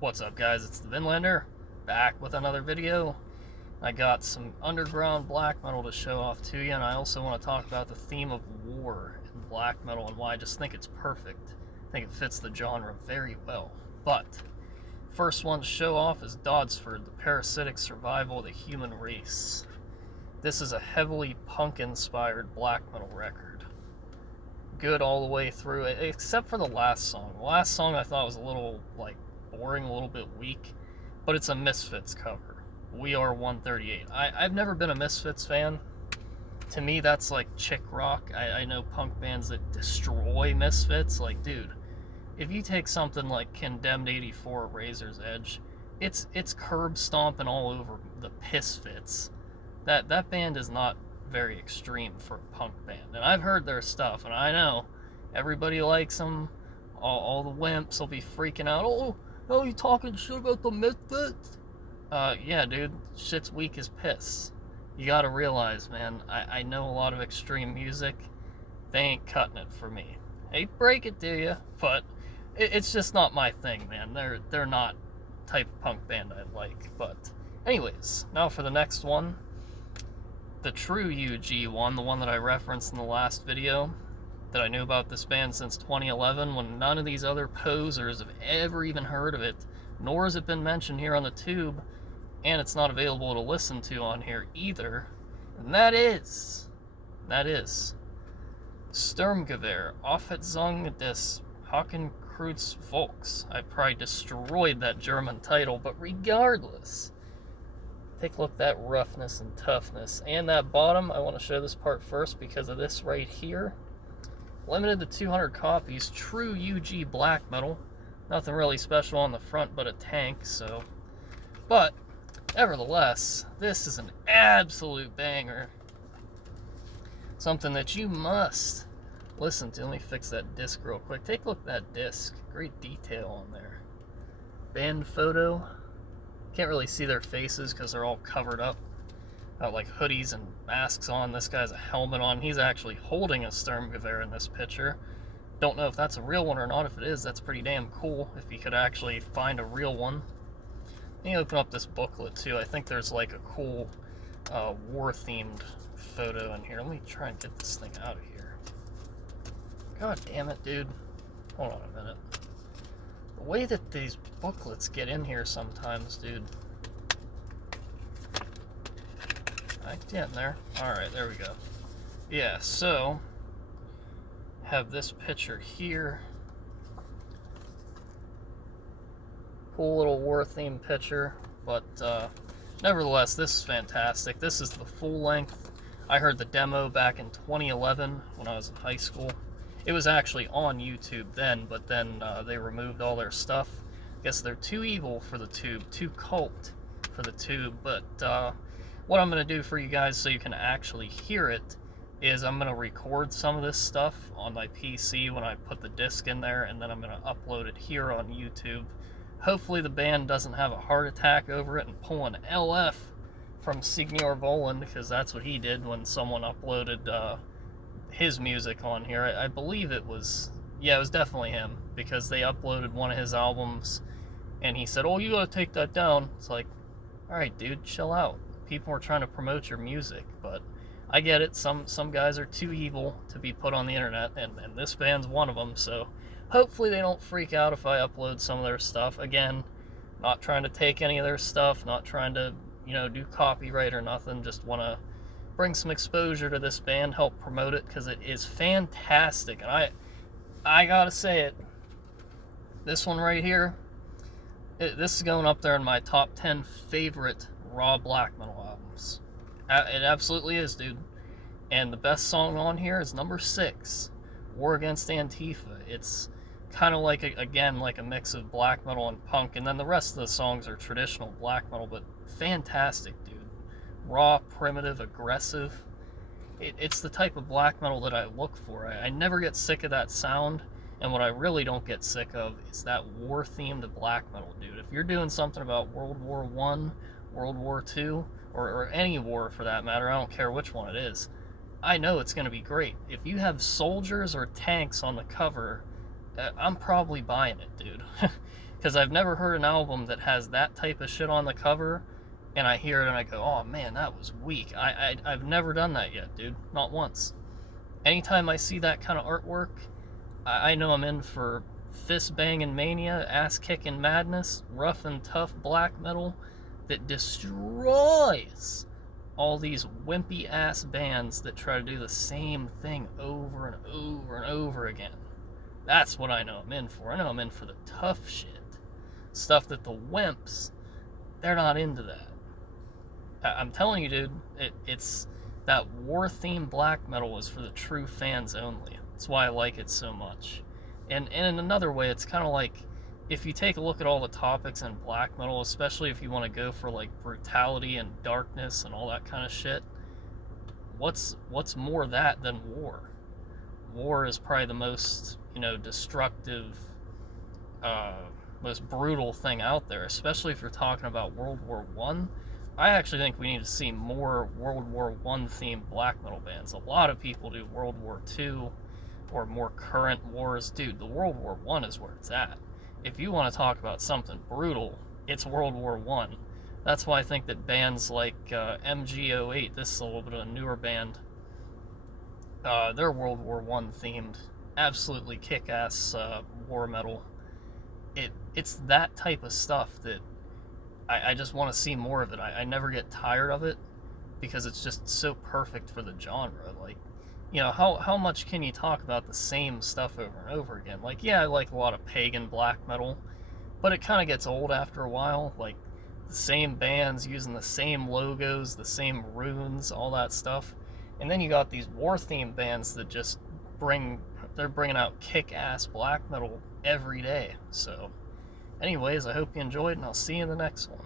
What's up, guys? It's the Vinlander, back with another video. I got some underground black metal to show off to you, and I also want to talk about the theme of war in black metal and why I just think it's perfect. I think it fits the genre very well. But first one to show off is Dodsford, the parasitic survival of the human race. This is a heavily punk-inspired black metal record. Good all the way through, except for the last song. The last song I thought was a little, boring, a little bit weak, but it's a Misfits cover. We Are 138. I've never been a Misfits fan. To me, that's like chick rock. I know punk bands that destroy Misfits. Like, dude, if you take something like Condemned 84 at Razor's Edge, it's curb stomping all over the piss fits. That band is not very extreme for a punk band, and I've heard their stuff, and I know everybody likes them. All the wimps will be freaking out. Oh, you talking shit about the Misfits? Yeah, dude, shit's weak as piss. You gotta realize, man, I know a lot of extreme music. They ain't cutting it for me. Hate to break it to you, but it's just not my thing, man. They're not type of punk band I like. But anyways, now for the next one. The true UG one, the one that I referenced in the last video, that I knew about this band since 2011, when none of these other posers have ever even heard of it, nor has it been mentioned here on the tube, and it's not available to listen to on here either, and that is Sturmg Offet des Hakenkreuz Volks. I probably destroyed that German title, but regardless, take a look at that roughness and toughness. And that bottom, I want to show this part first because of this right here. Limited to 200 copies, true UG black metal. Nothing really special on the front but a tank, so. But, nevertheless, this is an absolute banger. Something that you must listen to. Let me fix that disc real quick. Take a look at that disc. Great detail on there. Band photo. Can't really see their faces because they're all covered up. Got like hoodies and masks on. This guy's a helmet on. He's actually holding a Sturmg Offet in this picture. Don't know if that's a real one or not. If it is, that's pretty damn cool. If you could actually find a real one. Let me open up this booklet too. I think there's like a cool war-themed photo in here. Let me try and get this thing out of here. God damn it, dude. Hold on a minute. The way that these booklets get in here sometimes, dude. Getting there. Alright, there we go. Yeah, so, have this picture here. Cool little war-themed picture, but nevertheless, this is fantastic. This is the full length. I heard the demo back in 2011 when I was in high school. It was actually on YouTube then, but then they removed all their stuff. I guess they're too evil for the tube, too cult for the tube, but what I'm going to do for you guys so you can actually hear it is I'm going to record some of this stuff on my PC when I put the disc in there, and then I'm going to upload it here on YouTube. Hopefully the band doesn't have a heart attack over it and pull an LF from Signor Voland, because that's what he did when someone uploaded his music on here. I believe it was definitely him, because they uploaded one of his albums and he said, oh, you gotta take that down. It's like, alright, dude, chill out. People are trying to promote your music, but I get it. Some guys are too evil to be put on the internet, and this band's one of them, so hopefully they don't freak out if I upload some of their stuff. Again, not trying to take any of their stuff, not trying to, do copyright or nothing, just want to bring some exposure to this band, help promote it, because it is fantastic, and I gotta say it. This one right here, this is going up there in my top 10 favorite raw black metal albums. It absolutely is, dude. And the best song on here is number 6, War Against Antifa. It's kind of like, again, like a mix of black metal and punk, and then the rest of the songs are traditional black metal, but fantastic, dude. Raw, primitive, aggressive. It's the type of black metal that I look for. I never get sick of that sound, and what I really don't get sick of is that war-themed black metal, dude. If you're doing something about World War I, World War II, or any war for that matter, I don't care which one it is, I know it's going to be great. If you have soldiers or tanks on the cover, I'm probably buying it, dude. Because I've never heard an album that has that type of shit on the cover, and I hear it and I go, oh man, that was weak. I've never done that yet, dude. Not once. Anytime I see that kind of artwork, I know I'm in for fist banging mania, ass kicking madness, rough and tough black metal that destroys all these wimpy ass bands that try to do the same thing over and over and over again. That's what I know I'm in for. I know I'm in for the tough shit. Stuff that the wimps, they're not into that. I'm telling you, dude, it's that war-themed black metal is for the true fans only. That's why I like it so much. And in another way, it's kind of like, if you take a look at all the topics in black metal, especially if you want to go for like brutality and darkness and all that kind of shit, what's more that than war? War is probably the most, destructive, most brutal thing out there, especially if you're talking about World War One. I actually think we need to see more World War One themed black metal bands. A lot of people do World War Two or more current wars. Dude, the World War One is where it's at. If you want to talk about something brutal, it's World War One. That's why I think that bands like MG08, this is a little bit of a newer band, they're World War One themed, absolutely kick-ass war metal. It's that type of stuff that I just want to see more of it. I never get tired of it because it's just so perfect for the genre. Like, how much can you talk about the same stuff over and over again? Like, yeah, I like a lot of pagan black metal, but it kind of gets old after a while. Like, the same bands using the same logos, the same runes, all that stuff. And then you got these war-themed bands that just they're bringing out kick-ass black metal every day. So, anyways, I hope you enjoyed, and I'll see you in the next one.